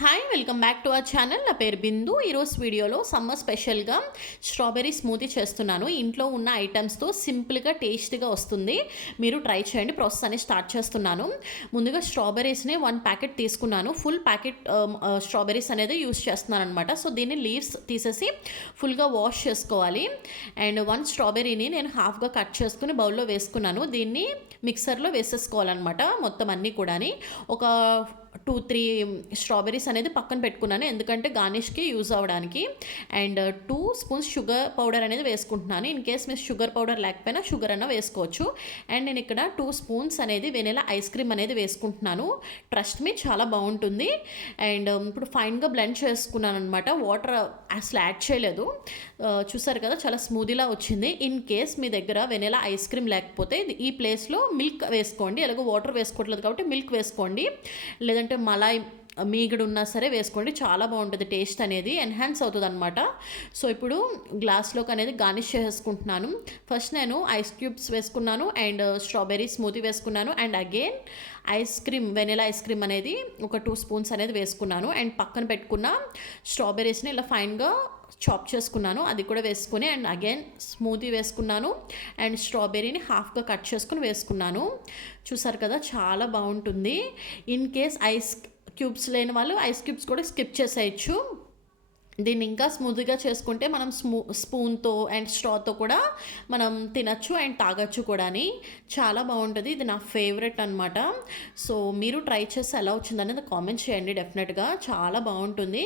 Hi welcome back to our channel. నా పేరు బిందు. ఈరోజు వీడియోలో సమ్మర్ స్పెషల్గా స్ట్రాబెర్రీ స్మూతీ చేస్తున్నాను. ఇంట్లో ఉన్న ఐటమ్స్తో సింపుల్గా టేస్టీగా వస్తుంది. మీరు ట్రై చేయండి. ప్రాసెస్ అనేది స్టార్ట్ చేస్తున్నాను. ముందుగా స్ట్రాబెర్రీస్ని 1 ప్యాకెట్ తీసుకున్నాను. ఫుల్ ప్యాకెట్ స్ట్రాబెర్రీస్ అనేది యూస్ చేస్తున్నాను అనమాట. సో దీన్ని లీవ్స్ తీసేసి ఫుల్గా వాష్ చేసుకోవాలి. అండ్ 1 స్ట్రాబెర్రీని నేను హాఫ్గా కట్ చేసుకుని బౌల్లో వేసుకున్నాను. దీన్ని మిక్సర్లో వేసేసుకోవాలన్నమాట మొత్తం అన్నీ కూడా. ఒక 2-3 స్ట్రాబెర్రీస్ అనేది పక్కన పెట్టుకున్నాను, ఎందుకంటే గార్నిష్కి యూజ్ అవ్వడానికి. అండ్ 2 స్పూన్స్ షుగర్ పౌడర్ అనేది వేసుకుంటున్నాను. ఇన్ కేస్ మీరు షుగర్ పౌడర్ లేకపోయినా షుగర్ అన్న వేసుకోవచ్చు. అండ్ నేను ఇక్కడ 2 స్పూన్స్ అనేది వెనిలా ఐస్ క్రీమ్ అనేది వేసుకుంటున్నాను. ట్రస్ట్ మీ, చాలా బాగుంటుంది. అండ్ ఇప్పుడు ఫైన్గా బ్లెండ్ చేసుకున్నాను అనమాట. వాటర్ అసలు యాడ్ చేయలేదు. చూసారు కదా, చాలా స్మూదీలా వచ్చింది. ఇన్ కేస్ మీ దగ్గర వెనిలా ఐస్ క్రీమ్ లేకపోతే ఈ ప్లేస్లో మిల్క్ వేసుకోండి. ఎలాగో వాటర్ వేసుకోవట్లేదు కాబట్టి మిల్క్ వేసుకోండి, లేదంటే మలాయ్ మీగడ ఉన్నా సరే వేసుకోండి. చాలా బాగుంటుంది, టేస్ట్ అనేది ఎన్హాన్స్ అవుతుంది అనమాట. సో ఇప్పుడు గ్లాస్లోకి అనేది గార్నిష్ చేసుకుంటున్నాను. ఫస్ట్ నేను ఐస్ క్యూబ్స్ వేసుకున్నాను అండ్ స్ట్రాబెర్రీ స్మూతీ వేసుకున్నాను. And again ice cream, vanilla ice cream అనేది ఒక 2 స్పూన్స్ అనేది వేసుకున్నాను. అండ్ పక్కన పెట్టుకున్న స్ట్రాబెర్రీస్ని ఇలా ఫైన్గా చాప్ చేసుకున్నాను, అది కూడా వేసుకుని. అండ్ అగైన్ స్మూతీ వేసుకున్నాను అండ్ స్ట్రాబెర్రీని హాఫ్గా కట్ చేసుకుని వేసుకున్నాను. చూసారు కదా, చాలా బాగుంటుంది. ఇన్ కేస్ ఐస్ క్యూబ్స్ లేని వాళ్ళు ఐస్ క్యూబ్స్ కూడా స్కిప్ చేసేయచ్చు. దీన్ని ఇంకా స్మూత్గా చేసుకుంటే మనం స్పూన్తో అండ్ స్ట్రాతో కూడా మనం తినచ్చు అండ్ తాగొచ్చు కూడా. చాలా బాగుంటుంది. ఇది నా ఫేవరెట్ అనమాట. సో మీరు ట్రై చేసి ఎలా వచ్చిందనేది కామెంట్ చేయండి. డెఫినెట్గా చాలా బాగుంటుంది.